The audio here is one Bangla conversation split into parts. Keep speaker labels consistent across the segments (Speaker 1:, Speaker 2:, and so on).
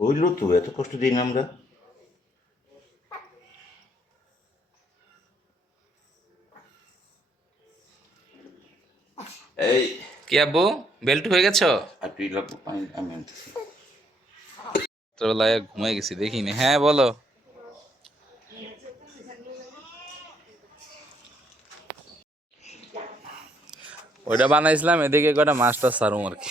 Speaker 1: হইল তো এত কষ্ট দিই না আমরা। এই
Speaker 2: কি আব্বু বেল্ট হয়ে গেছো?
Speaker 1: আর তুই লাগবো পানি আমি আনতেছি।
Speaker 2: রাত্রেবেলায় ঘুমাই গেছি দেখিনি। হ্যাঁ বলো। ওইটা বানাইছিলাম এদিকে কটা মাছটা সারুম আর কি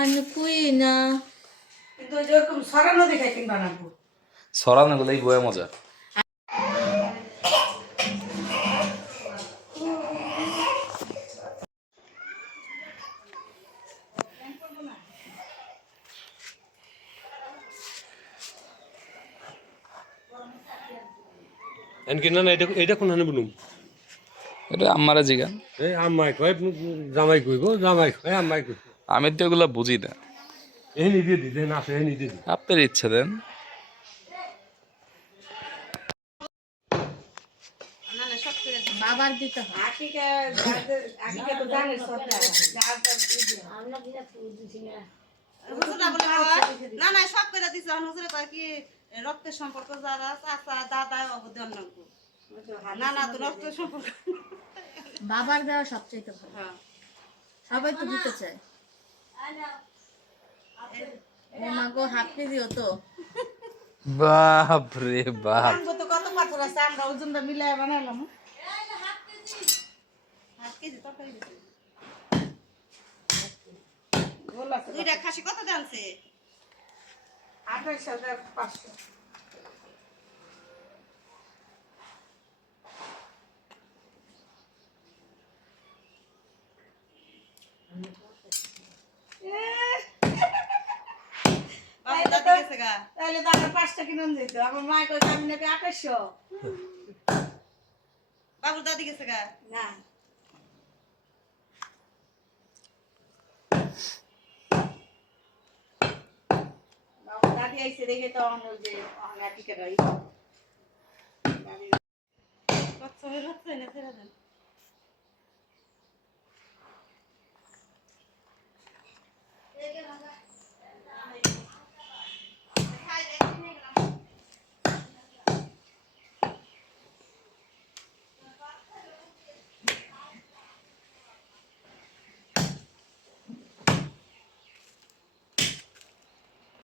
Speaker 3: আমি কুই না।
Speaker 4: কিন্তু যেরকম সরানো দেখাই কিনবা না
Speaker 2: সরানো গুলোই বয়ে মজা।
Speaker 5: এনকি না না এটা এটা কোন হানে বলুম
Speaker 2: এটা আমারা জিগান।
Speaker 5: এই আম্মাই কয় জামাই কইব জামাই কয় আম্মাই কইব।
Speaker 2: আমি তো এগুলো বুঝি না।
Speaker 5: এই নিদিয়ে দি দেন আসে এই দি।
Speaker 2: আপনার ইচ্ছা দেন।
Speaker 3: বাবার দিতে হয়।
Speaker 4: আকিকে আকিকে তো জানিস সবটা।
Speaker 6: হুজুরা বলে না না সব করে দিছে। হুজুরে কয় কি রক্তের সম্পর্ক যারা চাচা দাদা অবদান না না তো রক্তের সম্পর্ক
Speaker 3: বাবার দেওয়া সবচেয়ে ভালো।
Speaker 6: হ্যাঁ।
Speaker 3: সবাই তো দিতে চায়। ও মা গো হাফ কেজি হতো
Speaker 2: বাপ। রে বাপ
Speaker 4: তো কত পাথর আছে আমরা ওজনটা বানাইলাম।
Speaker 6: হাত কেজি তরকারি দুইটা খাসি কত জানছে
Speaker 4: আঠাশ হাজার পাঁচশো
Speaker 6: বাবু দাদি গেছে গা
Speaker 4: তাহলে তো আমার পাঁচটা কিনে যেত আমার মা কই আমি নাকি আঠাশশো
Speaker 6: বাবুর দাদি গেছে। গা
Speaker 4: না দাদি আইসে দেখে তো ওই যে আমার টিকেট
Speaker 6: বাচ্চা হয়ে যাচ্ছে না ছেড়ে দেন।